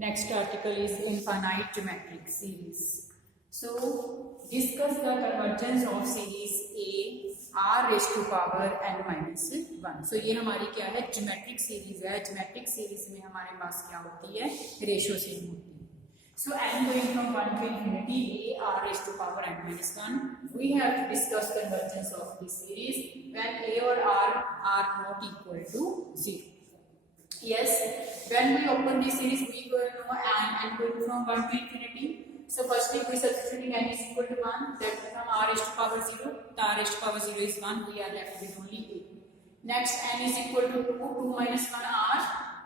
Next article is infinite geometric series. So discuss the convergence of series A r raised to power n minus 1. So ये हमारी क्या है, geometric series है. Geometric series में हमारे पास क्या होती है, रेशियो सेम होती है. So n going from 1 to infinity a r raised to power n minus 1. We have to discuss convergence of this series when a or r are not equal to 0. Yes, when we open this series, we will know n going from 1 to infinity. So firstly, we substitute n is equal to 1. That become r raised to power 0. The r raised to power 0 is 1. We are left with only a. Next, n is equal to 2. 2 minus 1 r.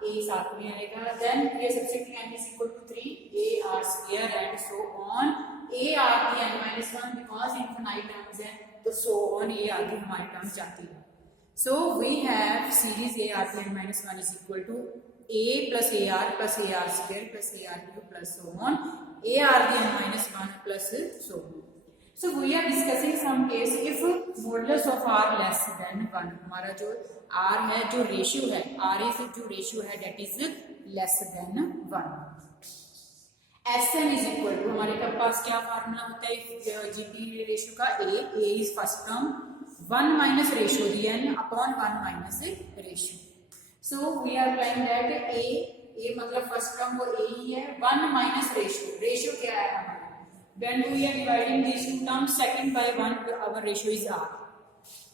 A साथ में आएगा. Then we are substituting n is equal to 3. A r square and so on. A r the n minus 1 because infinite terms है. तो so on a आगे हमारी terms जाती है. So we have series a r n minus 1 is equal to a plus ar square plus ar cube plus so on. A r the n minus 1 plus so on. So we are discussing some case if modulus of r less than 1. हमारा जो r है, जो ratio है, r is जो ratio है that is less than 1. Sn is equal to हमारे पास क्या formula होता है जीपी रेशियो का, a is first term 1 minus ratio n upon 1 minus ratio. So we are applying that a मतलब first term वो a ही है. 1 minus ratio क्या है हमारा, when we are dividing these two terms, second by 1 our ratio is r,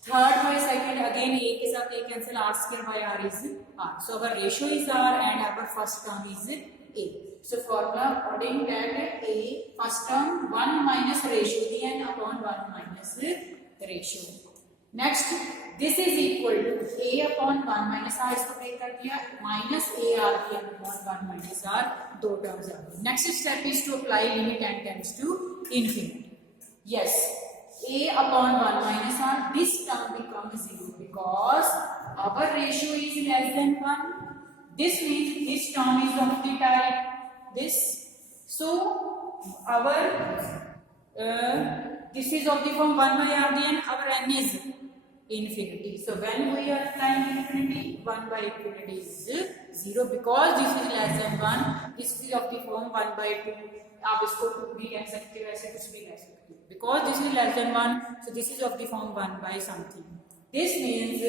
third by second again a के साथ a cancel, r square by r is r. So our ratio is r and our first term is a. So formula according that a first term 1 minus ratio n upon 1 minus ratio. Next, this is equal to a upon 1 minus r, इसको break कर दिया, minus a r n upon 1 minus r, दो terms आ गए. Next step is to apply limit n tends to infinity. Yes, a upon 1 minus r, this term becomes 0 because our ratio is less than 1. This means this term is of the type this. So our this is of the form 1 by r n, our n is infinity. So when we are applying infinity, 1 by infinity is 0 because this is less than 1. This is of the form 1 by 2. आप इसको 2 भी कह सकते हो, ऐसे कुछ भी कह सकते हो. Because this is less than 1, so this is of the form 1 by something. This means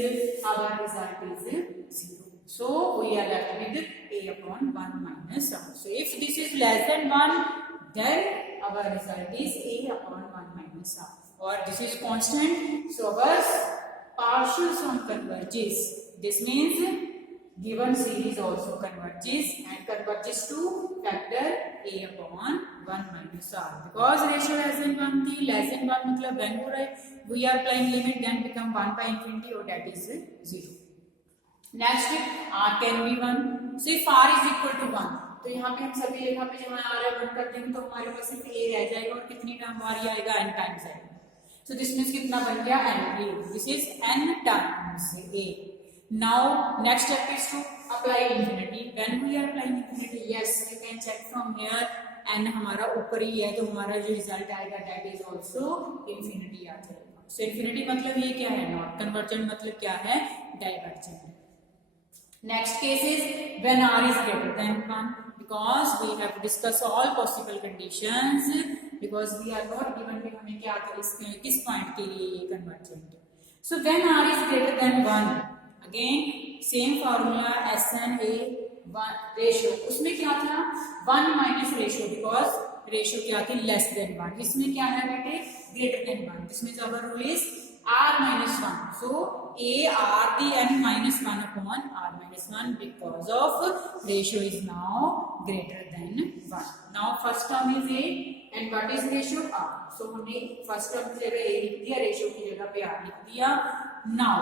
our result is 0. So we are left with a upon 1 minus 1. So if this is less than 1, then our result is a upon 1 minus 1. Or this is constant, so our partial sum converges. This means given series also converges and converges to factor a upon 1 minus r. Because ratio less than 1 थी, less than 1 मतलब when हो रहा है, we are applying limit then become 1 by infinity or that is 0. Next r can be 1. So if r is equal to 1, तो यहाँ पे हम सभी जगह पे जब r है 1 कर देंगे तो हमारे पास सिर्फ a रह जाएगा और कितनी टर्म r आएगा, n टाइम्स आएगा. So this means कितना बन गया, n. This is n times a. Now next step is to apply infinity. When we are applying infinity, yes, you can check from here. n हमारा ऊपर ही है तो हमारा जो रिजल्ट आएगा that is also infinity आ जाएगा. So infinity मतलब ये क्या है, नॉट कन्वर्जेंट मतलब क्या है, divergent. Next case is when r is greater than 1 because we have to discuss all possible conditions because we are not given कि हमें क्या किस पॉइंट के लिए ये convergent. So when r is greater than 1, again same formula Sn a 1 ratio, उसमें क्या था 1 minus ratio because ratio क्या थी less than 1. इसमें क्या है बेटे, greater than 1. This means our rule is r minus 1. So a r the n minus 1 upon r minus 1 because of ratio is now greater than 1. Now first term is a and what is ratio r. So हमने first term की जगह a लिख दिया, ratio की जगह पे r लिख दिया. Now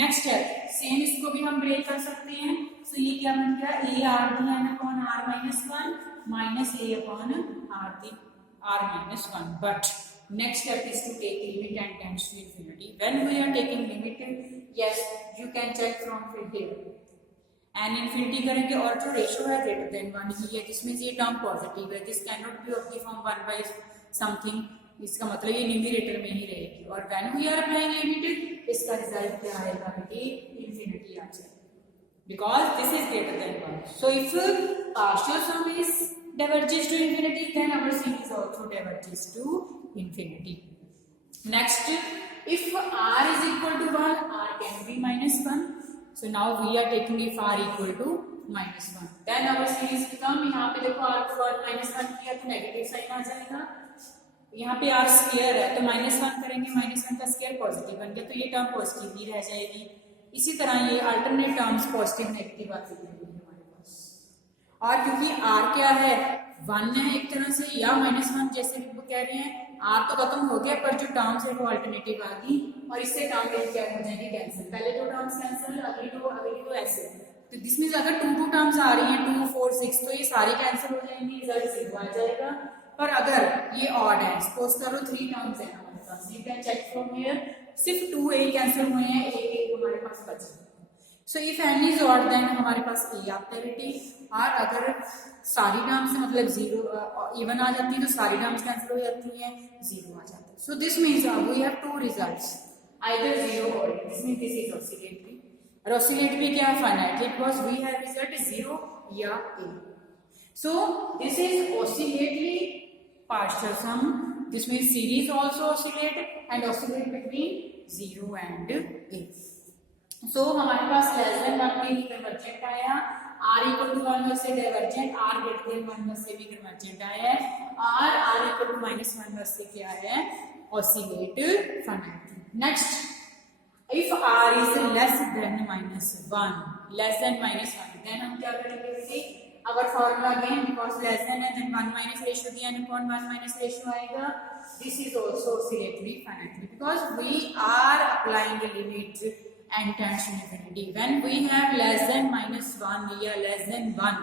next step, same इसको भी हम ब्रेक कर सकते हैं. So ये क्या बन गया, a r the n upon r minus 1 minus a upon r the r minus 1. But next step is to take limit and tends to infinity. When we are taking limit, yes, you can check from here. And infinity करेंगे और जो ratio है greater than 1 ही है, जिसमें ये term positive है. This cannot be of the form 1 by something. इसका मतलब ये न्यूमरेटर में ही रहेगी. और when we are applying limit, इसका रिजल्ट क्या आएगा बेटे, infinity आ जाएगा because this is greater than 1. So if partial sum is diverges to infinity, then our series also diverges to infinity. Next, if r is equal to 1, r can be minus 1. So now we are taking if r equal to minus 1. Then our series become, यहाँ पे देखो r को minus 1 किया तो negative sign आ जाएगा. यहाँ पे r square है तो माइनस 1 करेंगे, माइनस 1 का स्क्वायर पॉजिटिव बन गया तो ये टर्म पॉजिटिव ही रह जाएगी. इसी तरह ये अल्टरनेट टर्म्स पॉजिटिव नेगेटिव आती रहेंगी हमारे पास. और क्योंकि r क्या है 1 है एक तरह से या माइनस 1 जैसे वो कह रहे हैं, r तो खत्म हो गया पर जो टर्म्स है वो अल्टरनेटिव आ गई और इससे टर्म क्या हो जाएगी कैंसिल. पहले दो टर्म्स कैंसिल, अगली दो ऐसे. तो दिस मींस अगर टू टर्म्स आ रही हैं 2 4 6 तो ये सारी कैंसिल हो जाएंगी, रिजल्ट 0 आ जाएगा. पर अगर ये ऑड है, सपोज करो 3 टर्म्स है हमारे पास, you can check from here, सिर्फ 2 ए कैंसिल हुए हैं, एक हमारे पास बचे. So if n is odd then हमारे पास ए आता है बेटी. और अगर सारी टर्म्स मतलब 0 इवन आ जाती है तो सारी टर्म्स कैंसिल हो जाती हैं, 0 आ जाता है. So this means we have 2 results, either 0 और a. This means this is oscillatory. और ऑसिलेटरी क्या है finitely, because we have result 0 या a. So this is oscillatory partial sum. This means series also oscillate and oscillate between 0 and a. So हमारे पास less than 1 में भी convergent आया, r equal to 1 से divergent, r greater than 1 से भी convergent आया और r equal to minus 1 से क्या है oscillate finitely. Next, if r is less than minus 1, less than minus 1, then हम क्या करेंगे बेटे, our formula again, because less than and then 1 minus ratio the n upon 1 minus ratio आएगा. This is also oscillatory finitely because we are applying the limit n tends to infinity. When we have less than minus 1 या less than 1,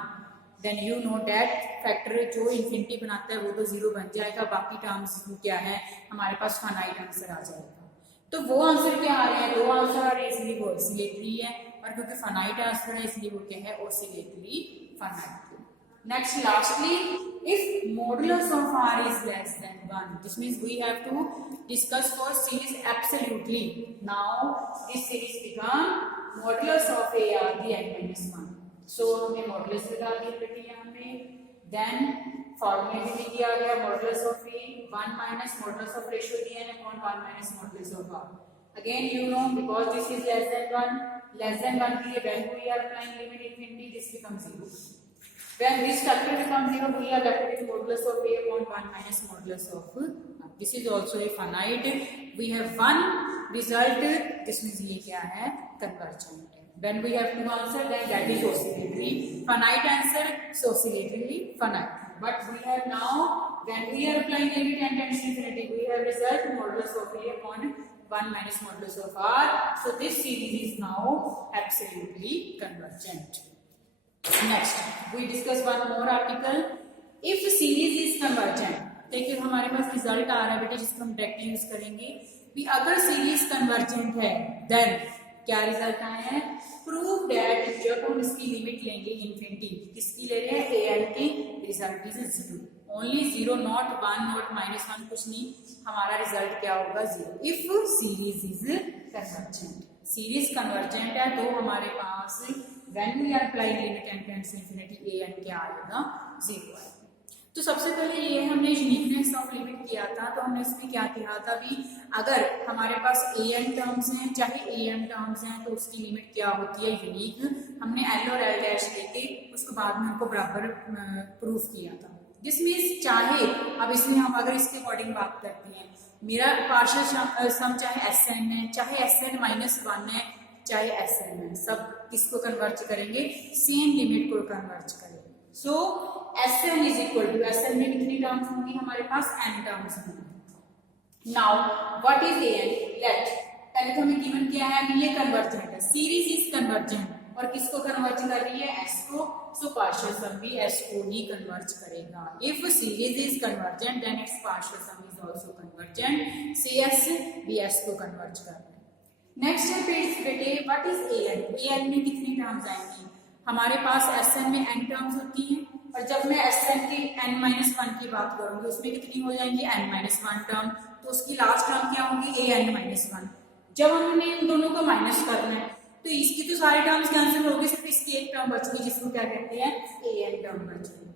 then you know that factor जो infinity बनाता है वो तो 0 बन जाएगा, बाकी टर्म्स क्या है हमारे पास फाइनाइट आंसर आ जाएगा. तो वो आंसर क्या आ रहे हैं, 2 आंसर आ रहे हैं, इसलिए वो oscillatory है, और क्योंकि फाइनाइट आंसर है इसलिए वो क्या है oscillatory finitely. Next, lastly, if modulus of r is less than 1, this means we have to discuss for series absolutely. Now this series become modulus of a r the n minus 1. So हमने modulus लगा दिया बेटे यहाँ पे. Then formula भी लिख दिया गया, modulus of a 1 minus modulus of ratio the n upon 1 minus modulus of r. Again you know because this is less than 1 के लिए when we are applying limit infinity this becomes 0. When this factor becomes 0 we are left with modulus of a upon 1 minus modulus of r. This is also a finite. We have one result. This means ये क्या है convergent. When we have two answer then that is oscillatory finite answer, so oscillatorily finite. But we have now when we are applying limit n tends to infinity we have result modulus of a upon 1 minus modulus of r. So this series is now absolutely convergent. Next, we discuss one more article. If series is convergent, देखिए हमारे पास result आ रहा है बेटे जिसको हम directly use करेंगे. भी अगर सीरीज कन्वर्जेंट है देन क्या रिजल्ट आया है, प्रूव दैट जब हम इसकी लिमिट लेंगे इन्फिनिटी, किसकी ले रहे हैं ए एन की, result is 0. Only 0, not 1 not minus 1, कुछ नहीं, हमारा रिजल्ट क्या होगा 0. If series is convergent, series convergent है तो हमारे पास when we are applying limit n tends to infinity a n क्या आएगा 0 आएगा. तो सबसे पहले ये हमने यूनिकनेस ऑफ लिमिट किया था, तो हमने इसमें क्या किया था भी, अगर हमारे पास a n टर्म्स हैं चाहे a m टर्म्स हैं तो उसकी लिमिट क्या होती है यूनिक. हमने l और l डैश लेके उसको बाद में उनको बराबर प्रूफ किया था. दिस मीन्स चाहे अब इसमें हम अगर इसके अकॉर्डिंग बात करते हैं, मेरा पार्शियल सम चाहे एस एन है चाहे एस एन माइनस 1 है चाहे एस एन है, सब किसको कन्वर्ज करेंगे, सेम लिमिट को कन्वर्ज करेंगे. So S N is equal to, S N में कितनी टर्म्स होंगी हमारे पास n टर्म्स होंगी. Now what is A N, let पहले तो हमें गिवन किया है ये कन्वर्जेंट है, सीरीज इज कन्वर्जेंट और किसको कन्वर्ज कर रही है s को, सो पार्शियल सम भी s को ही कन्वर्ज करेगा. If series is convergent then its partial sum is also convergent, see s भी s को कन्वर्ज कर रहा है. नेक्स्ट है बेटे what is A n, a n में कितनी टर्म्स आएंगी, हमारे पास एस एन में n टर्म्स होती हैं और जब मैं एस एन की n माइनस 1 की बात करूंगी उसमें कितनी हो जाएंगी n माइनस 1 टर्म, तो उसकी लास्ट टर्म क्या होगी a n माइनस 1. जब हमने इन दोनों को माइनस करना है तो इसकी तो सारी टर्म्स कैंसिल होगी, सिर्फ इसकी एक टर्म बचेगी जिसको क्या कहते हैं, an टर्म बचेगी,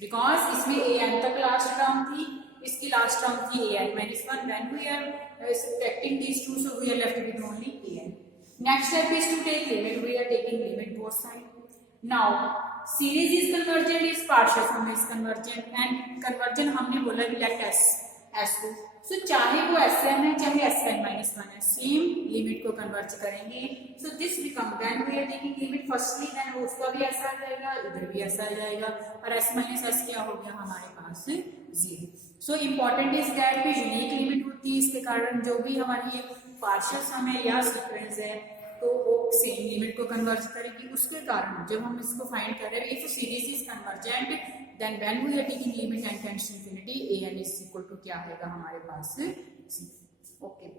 बिकॉज इसमें an तक लास्ट टर्म थी, इसकी लास्ट टर्म थी an-1. When we are subtracting these two, so we are left with only an. Next step is to take limit. We are taking limit both sides. Now series is convergent, is partial sum is convergent, and convergent हमने बोला कि let s को, so चाहे वो sn है चाहे sn-1 है, same limit को कन्वर्ज करेंगे. so this become when we are taking limit firstly, then उसका भी ऐसा आ जाएगा, इधर भी ऐसा आ जाएगा, और s माइनस s क्या हो गया हमारे पास 0. सो इम्पॉर्टेंट इज दैट कि यूनिक लिमिट होती है, इसके कारण जो भी हमारी ये पार्शियल सम है या सीक्वेंस है तो वो सेम लिमिट को कन्वर्ज करेगी. उसके कारण जब हम इसको फाइंड कर रहे हैं if series is convergent, then when we are taking limit n tends to infinity, an is equal to क्या आएगा हमारे पास 0. ओके.